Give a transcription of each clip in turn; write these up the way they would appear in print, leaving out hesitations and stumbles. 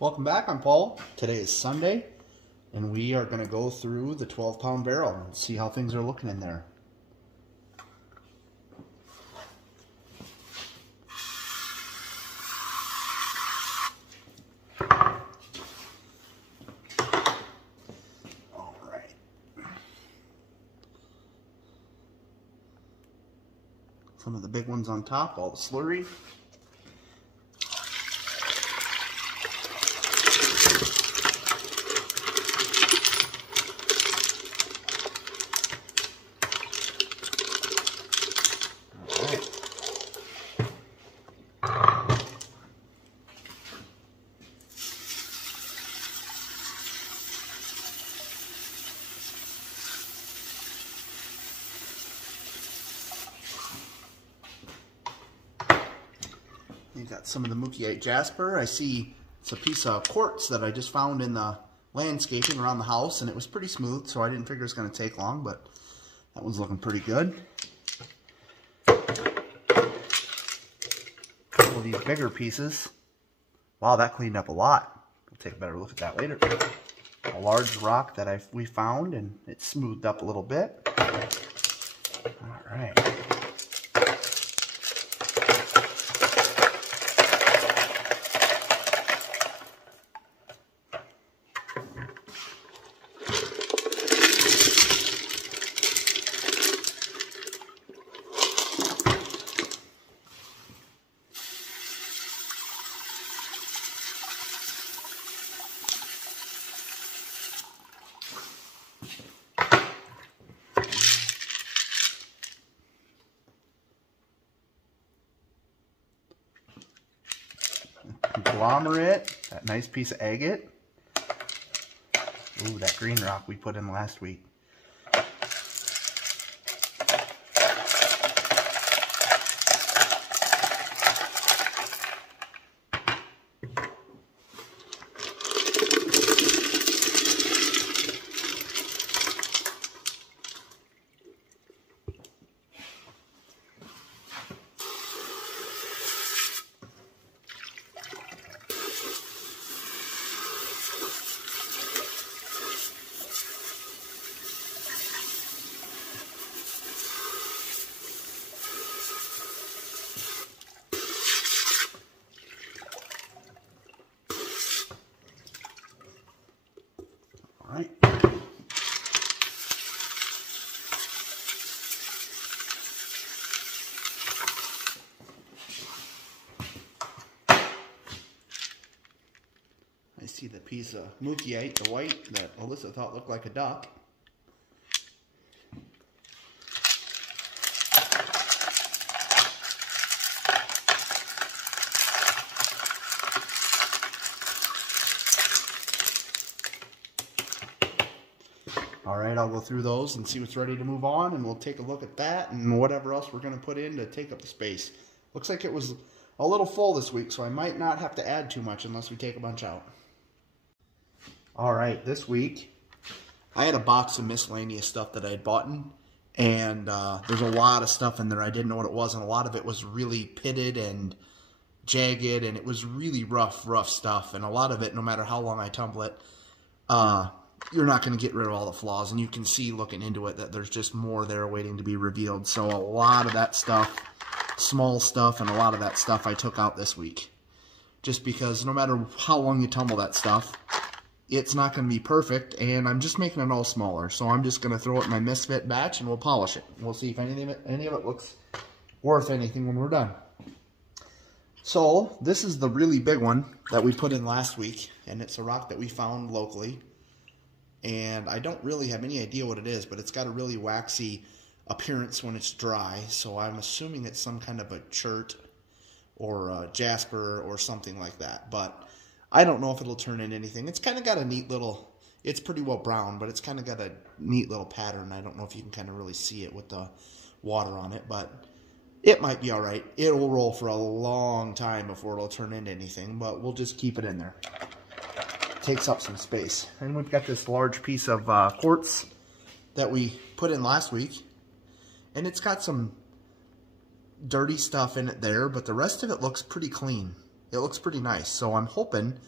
Welcome back, I'm Paul. Today is Sunday, and we are going to go through the 12-pound barrel and see how things are looking in there. Alright. Some of the big ones on top, all the slurry. You got some of the Mookiite jasper. I see it's a piece of quartz that I just found in the landscaping around the house, and it was pretty smooth, so I didn't figure it was going to take long, but that one's looking pretty good. Couple of these bigger pieces. Wow, that cleaned up a lot. We'll take a better look at that later. A large rock that we found, and it smoothed up a little bit. All right. Conglomerate, that nice piece of agate. Ooh, that green rock we put in last week. Alright. I see the piece of Mookiite, the white, that Alyssa thought looked like a duck. Alright, I'll go through those and see what's ready to move on, and we'll take a look at that and whatever else we're going to put in to take up the space. Looks like it was a little full this week, so I might not have to add too much unless we take a bunch out. Alright, this week I had a box of miscellaneous stuff that I had bought in, and there's a lot of stuff in there I didn't know what it was, and a lot of it was really pitted and jagged, and it was really rough stuff, and a lot of it, no matter how long I tumble it, you're not going to get rid of all the flaws, and you can see looking into it that there's just more there waiting to be revealed. So a lot of that stuff, small stuff, and a lot of that stuff I took out this week. Just because no matter how long you tumble that stuff, it's not going to be perfect, and I'm just making it all smaller. So I'm just going to throw it in my misfit batch, and we'll polish it. We'll see if any of it looks worth anything when we're done. So this is the really big one that we put in last week, and it's a rock that we found locally. And I don't really have any idea what it is, but it's got a really waxy appearance when it's dry, so I'm assuming it's some kind of a chert or a jasper or something like that, but I don't know if it'll turn into anything. It's kind of got a neat little, it's pretty well brown, but it's kind of got a neat little pattern. I don't know if you can kind of really see it with the water on it, but it might be alright. It will roll for a long time before it'll turn into anything, but we'll just keep it in there. Takes up some space. And we've got this large piece of quartz that we put in last week, and it's got some dirty stuff in it there, but the rest of it looks pretty clean. It looks pretty nice, so I'm hoping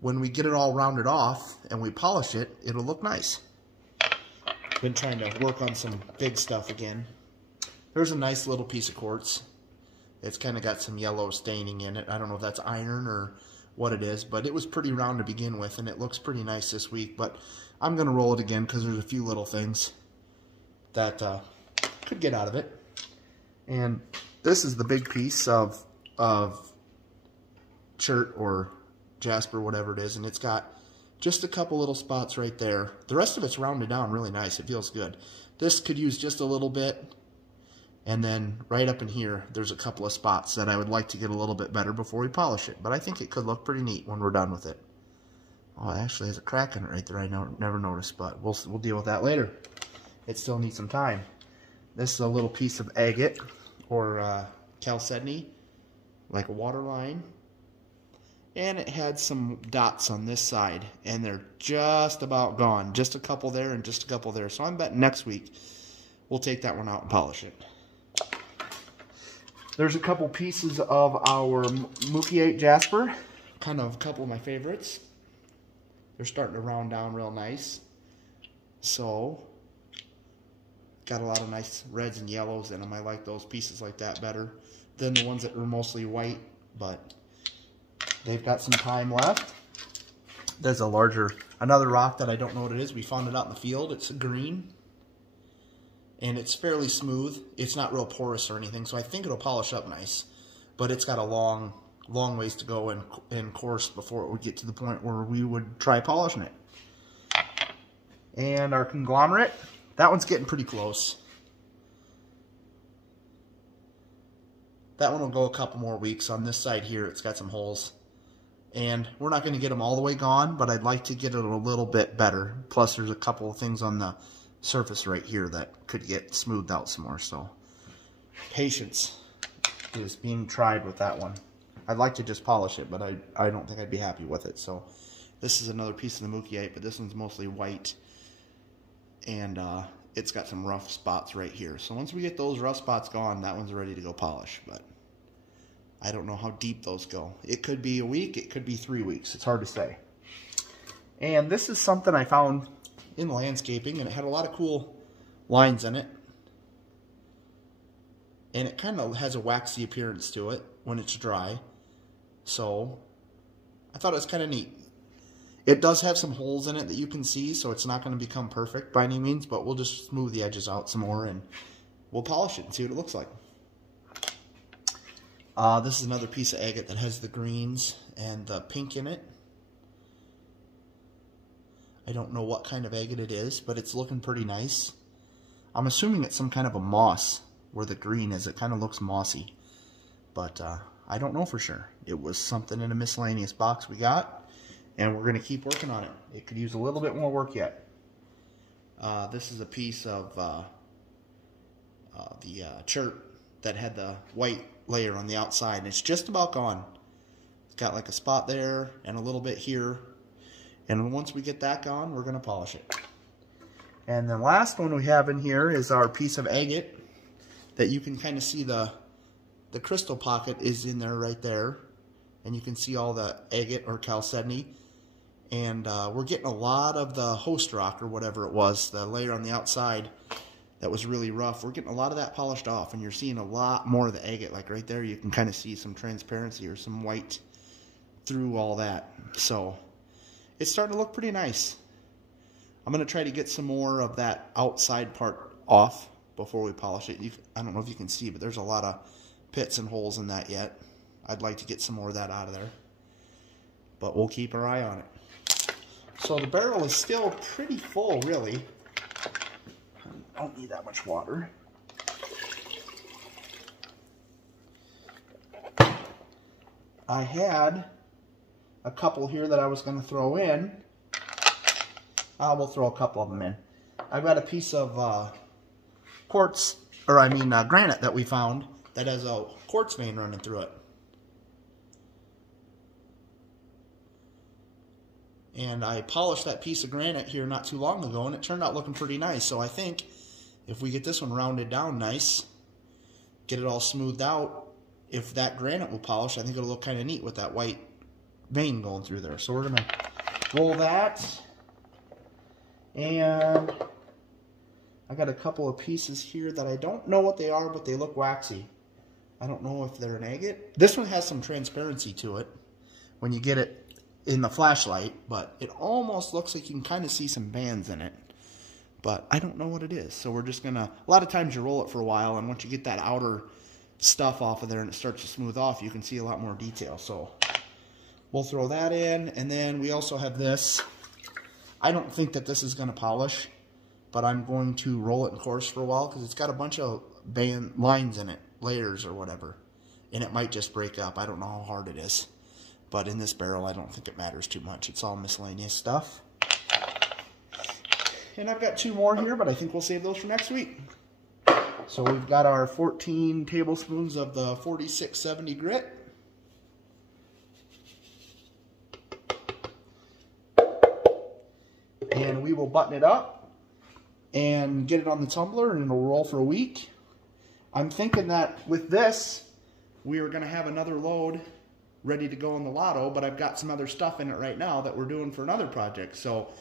when we get it all rounded off and we polish it, it'll look nice. Been trying to work on some big stuff again. There's a nice little piece of quartz. It's kind of got some yellow staining in it. I don't know if that's iron or what it is, but it was pretty round to begin with, and it looks pretty nice this week. But I'm going to roll it again because there's a few little things that could get out of it. And this is the big piece of chert or jasper, whatever it is, and it's got just a couple little spots right there. The rest of it's rounded down really nice. It feels good. This could use just a little bit. And then right up in here, there's a couple of spots that I would like to get a little bit better before we polish it. But I think it could look pretty neat when we're done with it. Oh, it actually has a crack in it right there. I never noticed, but we'll deal with that later. It still needs some time. This is a little piece of agate or chalcedony, like a water line. And it had some dots on this side, and they're just about gone. Just a couple there and just a couple there. So I'm betting next week we'll take that one out and polish it. There's a couple pieces of our Mookiite jasper, kind of a couple of my favorites. They're starting to round down real nice. So, got a lot of nice reds and yellows in them. I like those pieces like that better than the ones that are mostly white, but they've got some time left. There's another rock that I don't know what it is. We found it out in the field. It's a green. And it's fairly smooth. It's not real porous or anything, so I think it'll polish up nice. But it's got a long ways to go in course before it would get to the point where we would try polishing it. And our conglomerate, that one's getting pretty close. That one will go a couple more weeks. On this side here, it's got some holes. And we're not going to get them all the way gone, but I'd like to get it a little bit better. Plus, there's a couple of things on the surface right here that could get smoothed out some more. So patience is being tried with that one. I'd like to just polish it, but I don't think I'd be happy with it. So this is another piece of the Mookiite, but this one's mostly white, and it's got some rough spots right here. So once we get those rough spots gone, that one's ready to go polish. But I don't know how deep those go. It could be a week, it could be 3 weeks. It's hard to say. And this is something I found in landscaping, and it had a lot of cool lines in it. And it kind of has a waxy appearance to it when it's dry. So I thought it was kind of neat. It does have some holes in it that you can see, so it's not going to become perfect by any means, but we'll just smooth the edges out some more and we'll polish it and see what it looks like. This is another piece of agate that has the greens and the pink in it. I don't know what kind of agate it is, but it's looking pretty nice. I'm assuming it's some kind of a moss where the green is. It kind of looks mossy, but I don't know for sure. It was something in a miscellaneous box we got, and we're going to keep working on it. It could use a little bit more work yet. This is a piece of the chert that had the white layer on the outside, and it's just about gone. It's got like a spot there and a little bit here. And once we get that gone, we're going to polish it. And the last one we have in here is our piece of agate that you can kind of see the crystal pocket is in there right there. And you can see all the agate or chalcedony. And we're getting a lot of the host rock or whatever it was, the layer on the outside that was really rough. We're getting a lot of that polished off, and you're seeing a lot more of the agate. Like right there, you can kind of see some transparency or some white through all that. So it's starting to look pretty nice. I'm going to try to get some more of that outside part off before we polish it. I don't know if you can see, but there's a lot of pits and holes in that yet. I'd like to get some more of that out of there. But we'll keep our eye on it. So the barrel is still pretty full, really. I don't need that much water. I had a couple here that I was going to throw in. We'll throw a couple of them in. I've got a piece of quartz, or I mean granite that we found that has a quartz vein running through it. And I polished that piece of granite here not too long ago, and it turned out looking pretty nice. So I think if we get this one rounded down nice, get it all smoothed out, if that granite will polish, I think it'll look kind of neat with that white vein going through there. So we're going to roll that. And I got a couple of pieces here that I don't know what they are, but they look waxy. I don't know if they're an agate. This one has some transparency to it when you get it in the flashlight, but it almost looks like you can kind of see some bands in it. But I don't know what it is. So we're just going to, a lot of times you roll it for a while, and once you get that outer stuff off of there and it starts to smooth off, you can see a lot more detail. So we'll throw that in. And then we also have this. I don't think that this is going to polish, but I'm going to roll it in coarse for a while because it's got a bunch of band lines in it, layers or whatever, and it might just break up. I don't know how hard it is, but in this barrel I don't think it matters too much. It's all miscellaneous stuff. And I've got 2 more here, but I think we'll save those for next week. So we've got our 14 tablespoons of the 4670 grit. And we will button it up and get it on the tumbler, and it'll roll for a week. I'm thinking that with this, we are going to have another load ready to go in the Lotto, but I've got some other stuff in it right now that we're doing for another project. So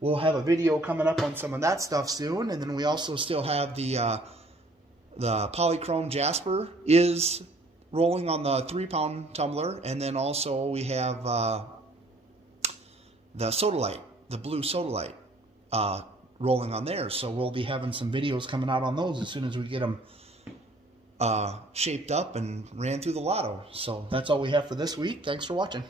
we'll have a video coming up on some of that stuff soon. And then we also still have the polychrome Jasper is rolling on the 3-pound tumbler. And then also we have the Sodalite, the blue Sodalite, rolling on there. So we'll be having some videos coming out on those as soon as we get them shaped up and ran through the Lotto. So that's all we have for this week. Thanks for watching.